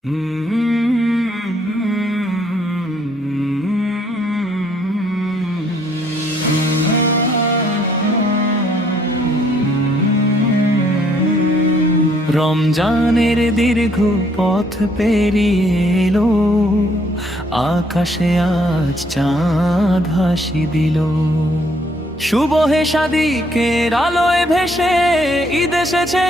রমজানের দীর্ঘ পথ পেরিয়ে এলো, আকাশে আজ চাঁদ হাসি দিল। শুভ হে সাদিকের আলোয় ভেসে ঈদ এসেছে,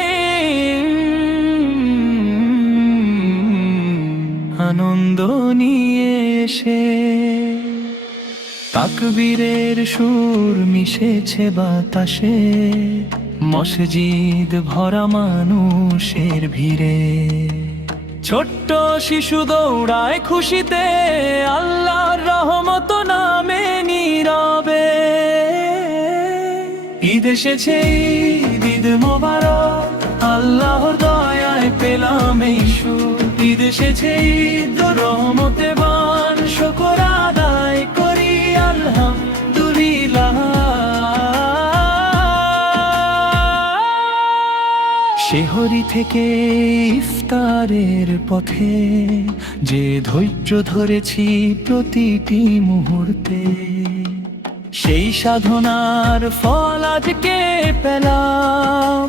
আনন্দ নিয়ে এসে। তাকবীরের সুর মিশেছে বাতাসে, মসজিদ ভরা মানুষের ভিড়ে। ছোট্ট শিশু দৌড়ায় খুশিতে, আল্লাহর রহমত নামে নীরবে। ঈদ এসেছে, ঈদ মোবারক, আল্লাহর দয়ায় পেলাম এই সুর। ঈদ এসেছে, ঈদ রহমতে বান, শুকর আদায় করি আলহামদুলিল্লাহ। শেহরি থেকে ইফতারের পথে যে ধৈর্য ধরেছি প্রতিটি মুহূর্তে, সেই সাধনার ফল আজকে পেলাম।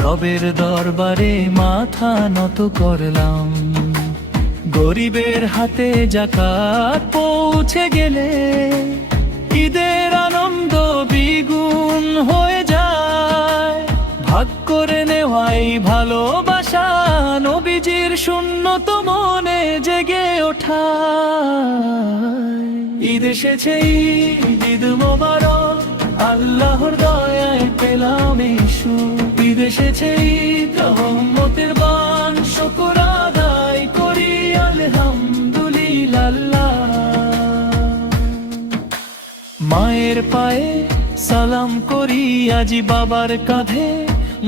রবের দরবারে মাথা নত করলাম। গরিবের হাতে যাকাত পৌঁছে গেলে ঈদের আনন্দ দ্বিগুণ হয়ে যায়। ভাগ করে নেওয়াই ভালোবাসা, নবীজির সুন্নত মনে জেগে ওঠা। ঈদ এসেছে, ঈদ মোবারক, আল্লাহর দয়ায় পেলাম এই সুর। ঈদ এসেছে, ঈদ রহমতের বান, শুকর আদায় করি আলহামদুলিল্লাহ। মায়ের পায়ে সালাম করি, আজি বাবার কাঁধে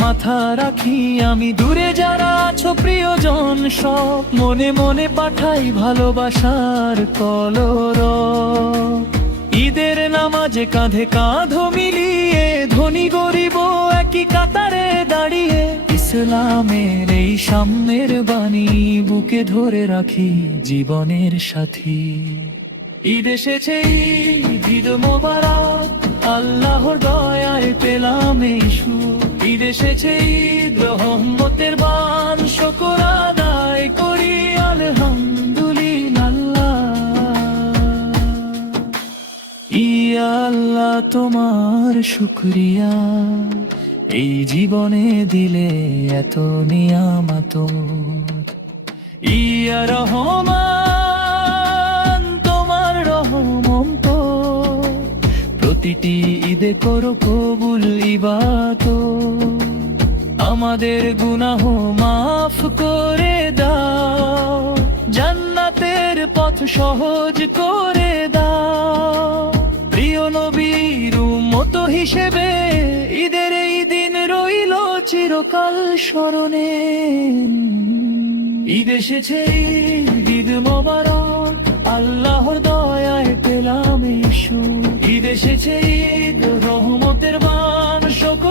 মাথা রাখি আমি। দূরে যারা আছো প্রিয়জন সব, মনে মনে পাঠাই ভালোবাসার কলর। ঈদের নামাজে কাঁধে কাঁধ মিলিয়ে, ধনী গরিব একই কাতারে দাঁড়িয়ে, ইসলামের এই সাম্যের বাণী বুকে ধরে রাখি জীবনের সাথী। ঈদ এসেছে, ঈদ মোবারক, আল্লাহর দয়ায় পেলাম এই সুর। ঈদ এসেছে, ঈদ রহমতের বান, শুকর আদায় করি আলহামদুলিল্লাহ। ইয়া আল্লাহ তোমার শুকরিয়া, এই জীবনে দিলে এত নিয়ামত। ইয়া রহমান তোমার রহমত, প্রতিটি ঈদে করো কবুল ইবাদত। আমাদের গুনাহ মাফ করে দাও, জান্নাতের পথ সহজ করে দাও। প্রিয় নবীর উম্মত হিসেবে ঈদের এই দিন রইল চিরকাল স্মরণে। ঈদ এসেছে, ঈদ মোবারক, আল্লাহর দয়ায় পেলাম এই সুর। ঈদ এসেছে, ঈদ রহমতের বান, শুকর